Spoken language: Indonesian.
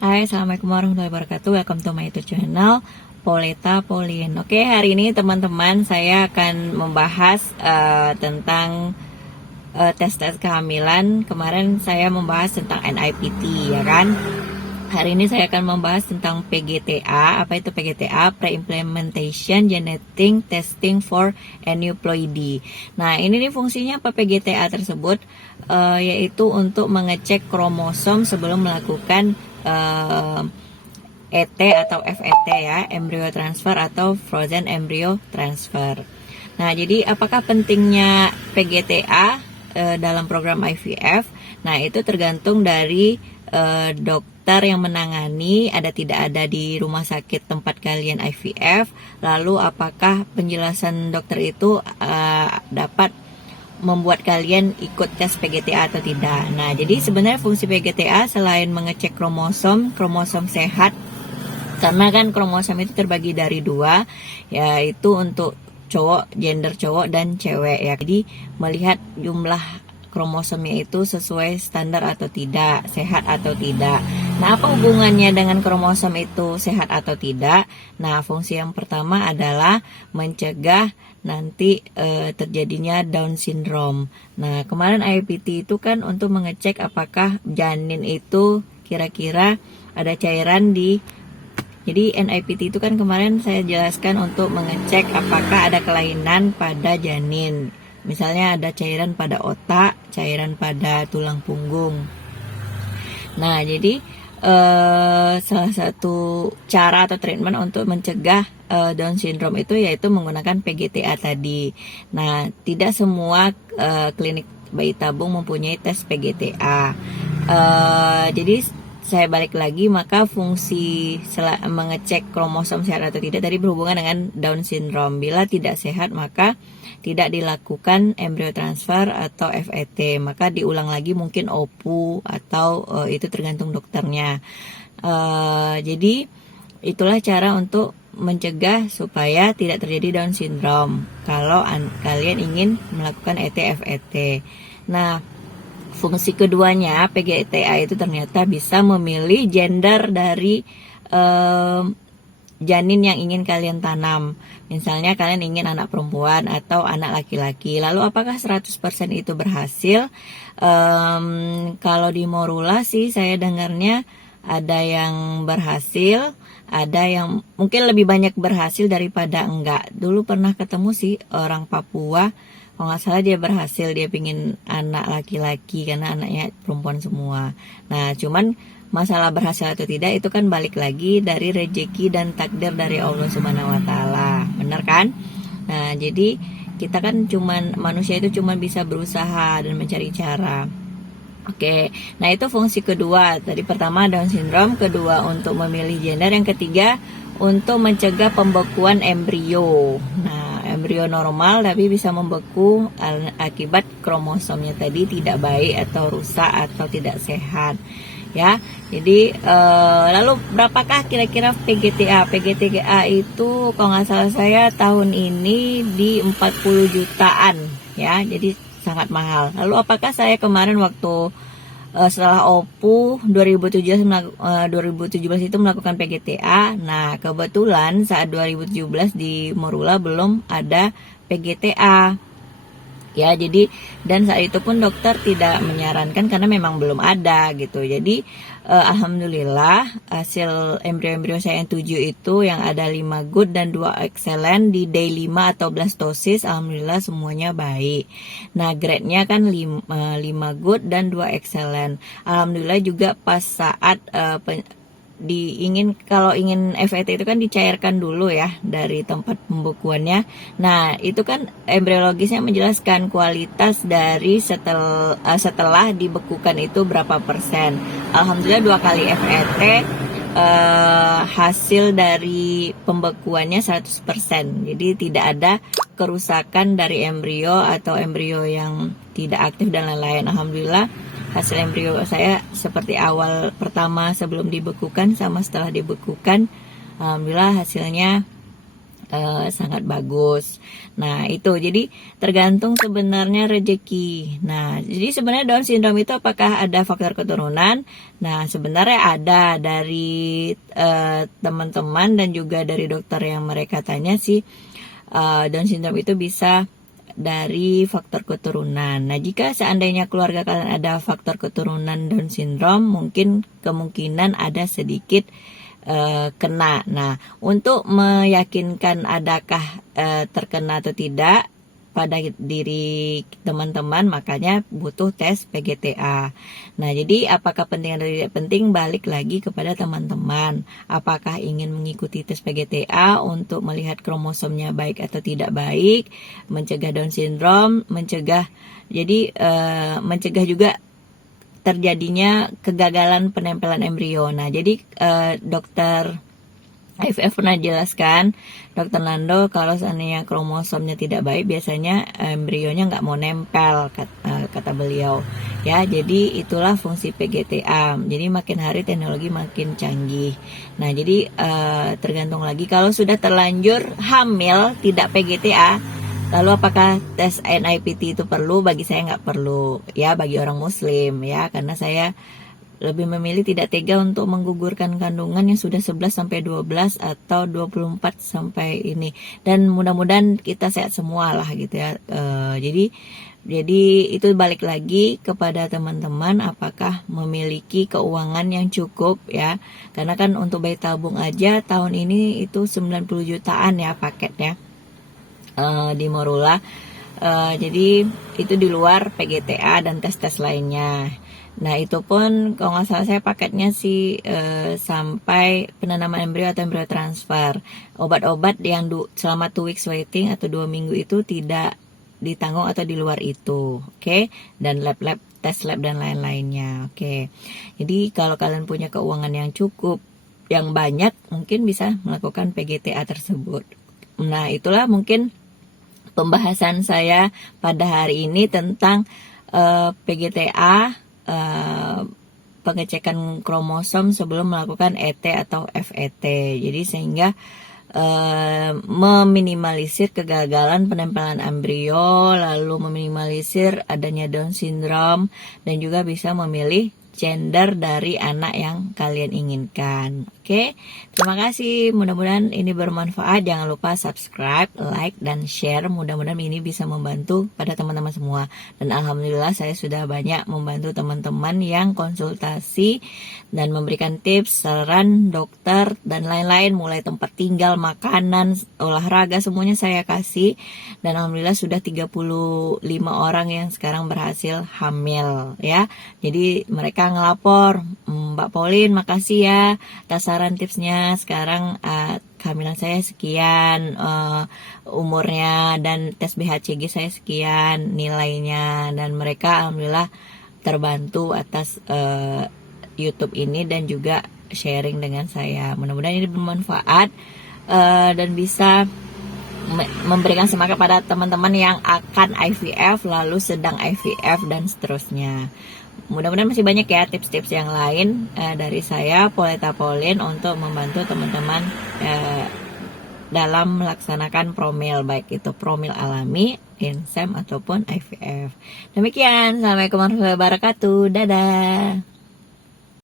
Hai, Assalamualaikum warahmatullahi wabarakatuh. Welcome to my YouTube channel Poleta Polin. Oke, hari ini teman-teman saya akan membahas tentang tes-tes kehamilan. Kemarin saya membahas tentang NIPT, ya kan? Hari ini saya akan membahas tentang PGTA. Apa itu PGTA? Pre-Implementation Genetic Testing for Aneuploidy. Nah, ini nih fungsinya apa PGTA tersebut? Yaitu untuk mengecek kromosom sebelum melakukan ET atau FET ya, embryo transfer atau frozen embryo transfer. Nah, jadi apakah pentingnya PGTA dalam program IVF? Nah, itu tergantung dari dokter yang menangani, ada tidak ada di rumah sakit tempat kalian IVF. Lalu apakah penjelasan dokter itu dapat membuat kalian ikut tes PGTA atau tidak. Nah, jadi sebenarnya fungsi PGTA selain mengecek kromosom sehat, karena kan kromosom itu terbagi dari dua, yaitu untuk cowok, gender cowok dan cewek ya. Jadi melihat jumlah kromosomnya itu sesuai standar atau tidak, sehat atau tidak. Nah, apa hubungannya dengan kromosom itu sehat atau tidak? Nah, fungsi yang pertama adalah mencegah nanti terjadinya Down syndrome. Nah, kemarin IPT itu kan untuk mengecek apakah janin itu kira-kira ada cairan di. Jadi NIPT itu kan kemarin saya jelaskan untuk mengecek apakah ada kelainan pada janin. Misalnya ada cairan pada otak, cairan pada tulang punggung. Nah, jadi salah satu cara atau treatment untuk mencegah Down syndrome itu yaitu menggunakan PGTA tadi. Nah, tidak semua klinik bayi tabung mempunyai tes PGTA. Jadi saya balik lagi, maka fungsi mengecek kromosom sehat atau tidak tadi berhubungan dengan Down syndrome. Bila tidak sehat, maka tidak dilakukan embryo transfer atau FET, maka diulang lagi mungkin OPU atau itu tergantung dokternya. Jadi itulah cara untuk mencegah supaya tidak terjadi Down syndrome kalau kalian ingin melakukan ET FET. Nah, fungsi keduanya PGTA itu ternyata bisa memilih gender dari janin yang ingin kalian tanam. Misalnya kalian ingin anak perempuan atau anak laki-laki. Lalu apakah 100% itu berhasil? Kalau di Morula sih saya dengarnya ada yang berhasil, ada yang mungkin lebih banyak berhasil daripada enggak. Dulu pernah ketemu sih orang Papua, kalau nggak salah dia berhasil, dia pingin anak laki-laki karena anaknya perempuan semua. Nah, cuman masalah berhasil atau tidak itu kan balik lagi dari rezeki dan takdir dari Allah Subhanahu wa taala. Benar kan? Nah, jadi kita kan manusia itu cuman bisa berusaha dan mencari cara. Oke. Nah, itu fungsi kedua. Tadi pertama Down syndrome, kedua untuk memilih gender, yang ketiga untuk mencegah pembekuan embrio. Nah, embrio normal tapi bisa membeku akibat kromosomnya tadi tidak baik atau rusak atau tidak sehat. Ya, jadi lalu berapakah kira-kira PGTA? PGTA itu kalau nggak salah saya tahun ini di 40 jutaan ya, jadi sangat mahal. Lalu apakah saya kemarin waktu setelah OPU 2017 itu melakukan PGTA? Nah, kebetulan saat 2017 di Morula belum ada PGTA. Ya, jadi dan saat itu pun dokter tidak menyarankan karena memang belum ada gitu. Jadi alhamdulillah hasil embrio-embrio saya yang 7 itu yang ada 5 good dan 2 excellent di day 5 atau blastosis, alhamdulillah semuanya baik. Nah, grade-nya kan 5 good dan 2 excellent. Alhamdulillah juga pas saat kalau ingin FET itu kan dicairkan dulu ya dari tempat pembekuannya. Nah, itu kan embriologisnya menjelaskan kualitas dari setelah dibekukan itu berapa persen. Alhamdulillah 2 kali FET hasil dari pembekuannya 100%. Jadi tidak ada kerusakan dari embrio atau embrio yang tidak aktif dan lain-lain. Alhamdulillah hasil embrio saya seperti awal pertama sebelum dibekukan sama setelah dibekukan, alhamdulillah hasilnya sangat bagus. Nah itu jadi tergantung sebenarnya rezeki. Nah jadi sebenarnya Down syndrome itu apakah ada faktor keturunan? Nah sebenarnya ada dari teman-teman dan juga dari dokter yang mereka tanya sih, Down syndrome itu bisa dari faktor keturunan. Nah jika seandainya keluarga kalian ada faktor keturunan Down syndrome, mungkin kemungkinan ada sedikit kena. Nah, untuk meyakinkan adakah terkena atau tidak pada diri teman-teman, makanya butuh tes PGTA. Nah, jadi apakah penting atau tidak penting balik lagi kepada teman-teman. Apakah ingin mengikuti tes PGTA untuk melihat kromosomnya baik atau tidak baik, mencegah Down syndrome, mencegah juga terjadinya kegagalan penempelan embrio. Nah, jadi dokter IVF pernah jelaskan, dokter Nando, kalau seandainya kromosomnya tidak baik, biasanya embrionya nggak mau nempel, kata beliau. Ya, jadi itulah fungsi PGTA. Jadi makin hari teknologi makin canggih. Nah, jadi tergantung lagi kalau sudah terlanjur hamil tidak PGTA. Lalu apakah tes NIPT itu perlu? Bagi saya nggak perlu, ya bagi orang muslim ya, karena saya lebih memilih tidak tega untuk menggugurkan kandungan yang sudah 11 sampai 12 atau 24 sampai ini. Dan mudah-mudahan kita sehat semua lah gitu ya. Jadi itu balik lagi kepada teman-teman apakah memiliki keuangan yang cukup ya. Karena kan untuk bayi tabung aja tahun ini itu 90 jutaan ya paketnya. Di Morula, jadi itu di luar PGTA dan tes-tes lainnya. Nah itu pun kalau nggak salah saya paketnya sih sampai penanaman embrio atau embrio transfer. Obat-obat yang selama 2 weeks waiting atau 2 minggu itu tidak ditanggung atau di luar itu, oke? Dan lab-lab, tes lab dan lain-lainnya, oke? Jadi kalau kalian punya keuangan yang cukup, yang banyak, mungkin bisa melakukan PGTA tersebut. Nah itulah mungkin pembahasan saya pada hari ini tentang PGTA, pengecekan kromosom sebelum melakukan ET atau FET. Jadi sehingga meminimalisir kegagalan penempelan embrio, lalu meminimalisir adanya Down syndrome, dan juga bisa memilih gender dari anak yang kalian inginkan. Oke, terima kasih. Mudah-mudahan ini bermanfaat. Jangan lupa subscribe, like, dan share. Mudah-mudahan ini bisa membantu pada teman-teman semua. Dan alhamdulillah saya sudah banyak membantu teman-teman yang konsultasi dan memberikan tips, saran, dokter, dan lain-lain. Mulai tempat tinggal, makanan, olahraga, semuanya saya kasih. Dan alhamdulillah sudah 35 orang yang sekarang berhasil hamil ya. Jadi mereka ngelapor, Mbak Pauline makasih ya atas saran tipsnya. Sekarang kehamilan saya sekian, umurnya, dan tes BHCG saya sekian nilainya, dan mereka alhamdulillah terbantu atas YouTube ini dan juga sharing dengan saya. Mudah-mudahan ini bermanfaat dan bisa memberikan semangat pada teman-teman yang akan IVF, lalu sedang IVF, dan seterusnya. Mudah-mudahan masih banyak ya tips-tips yang lain dari saya, Poleta Pauline, untuk membantu teman-teman dalam melaksanakan promil, baik itu promil alami, INSEM, ataupun IVF. Demikian, assalamualaikum warahmatullahi wabarakatuh. Dadah.